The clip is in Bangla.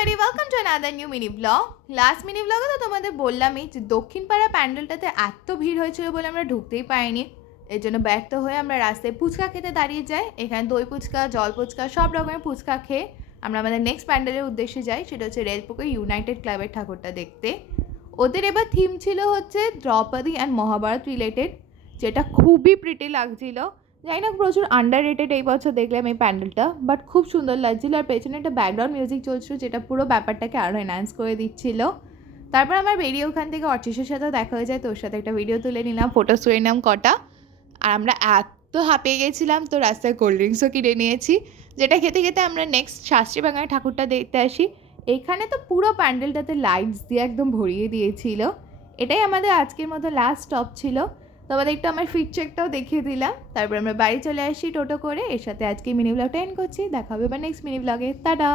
everybody, welcome to another new mini vlog. Last mini ব্লগে তো তোমাদের বললামই যে দক্ষিণপাড়া প্যান্ডেলটাতে এত ভিড় হয়েছিল বলে আমরা ঢুকতেই পারিনি। এর জন্য ব্যর্থ হয়ে আমরা রাস্তায় ফুচকা খেতে দাঁড়িয়ে যাই। এখানে দই ফুচকা, জল ফুচকা সব রকমের ফুচকা খেয়ে আমরা আমাদের নেক্সট প্যান্ডেলের উদ্দেশ্যে যাই, সেটা হচ্ছে রেলপুকুর ইউনাইটেড ক্লাবের ঠাকুরটা দেখতে। ওদের এবার থিম ছিল হচ্ছে দ্রৌপদী অ্যান্ড মহাভারত রিলেটেড, যেটা খুবই প্রিটি লাগছিল। জানি না প্রচুর আন্ডার রেটেড এই বছর দেখলাম এই প্যান্ডেলটা, বাট খুব সুন্দর লাগছিল। আর পেছনে একটা ব্যাকগ্রাউন্ড মিউজিক চলছিল যেটা পুরো ব্যাপারটাকে আরও এনহ্যান্স করে দিচ্ছিল। তারপর আমার বেরিয়ে ওখান থেকে অর্চিসের সাথেও দেখা হয়ে যায়, তোর সাথে একটা ভিডিও তুলে নিলাম, ফটো তুলে নিলাম কটা। আর আমরা এত হাঁপিয়ে গেছিলাম তো রাস্তায় কোল্ড ড্রিঙ্কসও কিনে নিয়েছি, যেটা খেতে খেতে আমরা নেক্সট শাস্ত্রী বাগানের ঠাকুরটা দেখতে আসি। এখানে তো পুরো প্যান্ডেলটাতে লাইটস দিয়ে একদম ভরিয়ে দিয়েছিল। এটাই আমাদের আজকের মতো লাস্ট স্টপ ছিল। তোমাদের একটু আমার ফিট চেকটাও দেখিয়ে দিলাম। তারপর আমরা বাড়ি চলে আসি টোটো করে। এর সাথে আজকে মিনি ব্লগটা এন্ড করছি। দেখা হবে বা নেক্সট মিনি ব্লগে। টাটা।